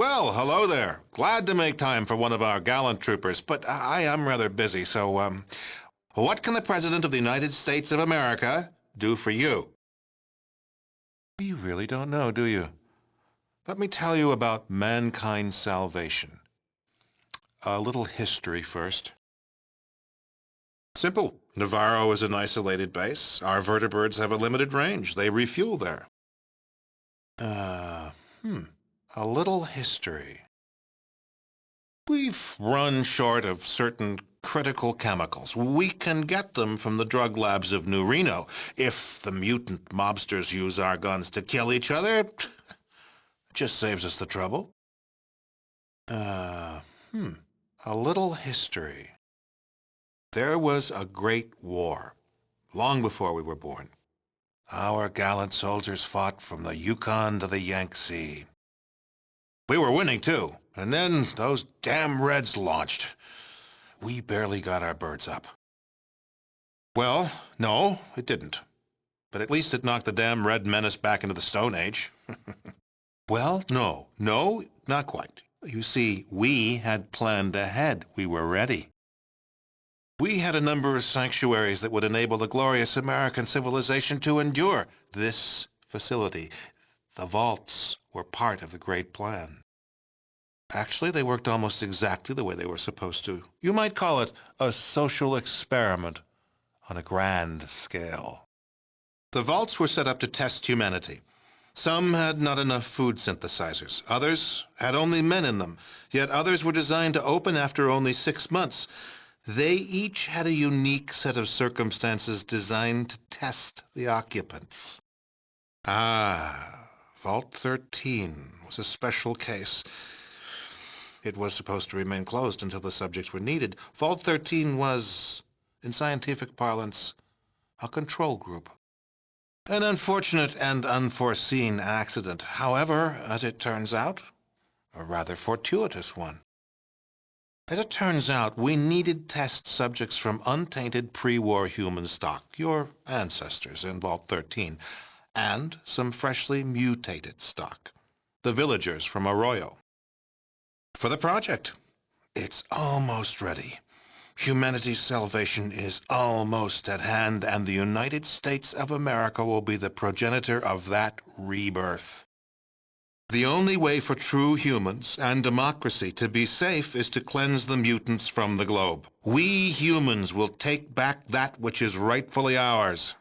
Well, hello there. Glad to make time for one of our gallant troopers, but I am rather busy, so, what can the President of the United States of America do for you? You really don't know, do you? Let me tell you about mankind's salvation. A little history first. Simple. Navarro is an isolated base. Our vertebrates have a limited range. They refuel there. A little history. We've run short of certain critical chemicals. We can get them from the drug labs of New Reno. If the mutant mobsters use our guns to kill each other, it just saves us the trouble. A little history. There was a great war, long before we were born. Our gallant soldiers fought from the Yukon to the Yangtze. We were winning, too, and then those damn Reds launched. We barely got our birds up. Well, no, it didn't. But at least it knocked the damn Red Menace back into the Stone Age. Well, no, not quite. You see, we had planned ahead. We were ready. We had a number of sanctuaries that would enable the glorious American civilization to endure. This facility, the vaults, were part of the great plan. Actually, they worked almost exactly the way they were supposed to. You might call it a social experiment on a grand scale. The vaults were set up to test humanity. Some had not enough food synthesizers. Others had only men in them. Yet others were designed to open after only 6 months. They each had a unique set of circumstances designed to test the occupants. Vault 13 was a special case. It was supposed to remain closed until the subjects were needed. Vault 13 was, in scientific parlance, a control group. An unfortunate and unforeseen accident. However, as it turns out, a rather fortuitous one. As it turns out, we needed test subjects from untainted pre-war human stock, your ancestors in Vault 13, and some freshly mutated stock, the villagers from Arroyo. For the project, it's almost ready. Humanity's salvation is almost at hand, and the United States of America will be the progenitor of that rebirth. The only way for true humans and democracy to be safe is to cleanse the mutants from the globe. We humans will take back that which is rightfully ours.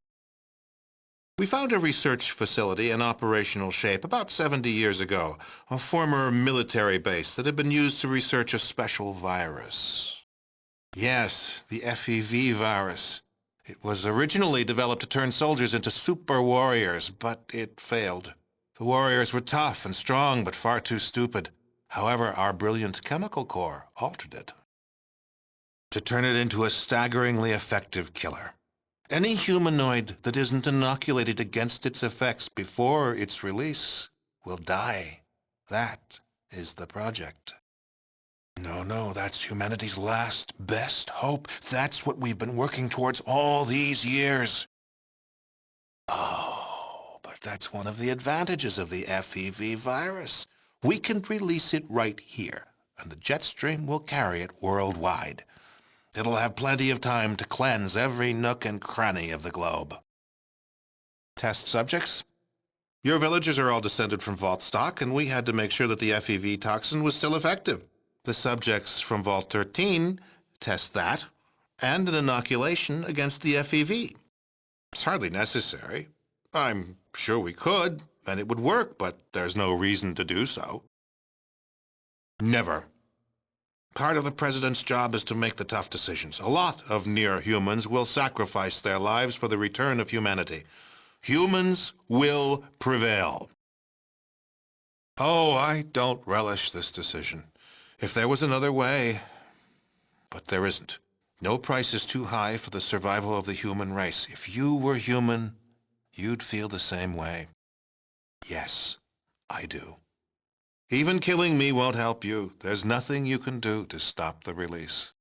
We found a research facility in operational shape about 70 years ago, a former military base that had been used to research a special virus. Yes, the FEV virus. It was originally developed to turn soldiers into super warriors, but it failed. The warriors were tough and strong, but far too stupid. However, our brilliant chemical core altered it to turn it into a staggeringly effective killer. Any humanoid that isn't inoculated against its effects before its release will die. That is the project. No, that's humanity's last, best hope. That's what we've been working towards all these years. But that's one of the advantages of the FEV virus. We can release it right here, and the jet stream will carry it worldwide. It'll have plenty of time to cleanse every nook and cranny of the globe. Test subjects? Your villagers are all descended from Vault stock, and we had to make sure that the FEV toxin was still effective. The subjects from Vault 13 test that, and an inoculation against the FEV. It's hardly necessary. I'm sure we could, and it would work, but there's no reason to do so. Never. Part of the President's job is to make the tough decisions. A lot of near-humans will sacrifice their lives for the return of humanity. Humans will prevail. Oh, I don't relish this decision. If there was another way... But there isn't. No price is too high for the survival of the human race. If you were human, you'd feel the same way. Yes, I do. Even killing me won't help you. There's nothing you can do to stop the release.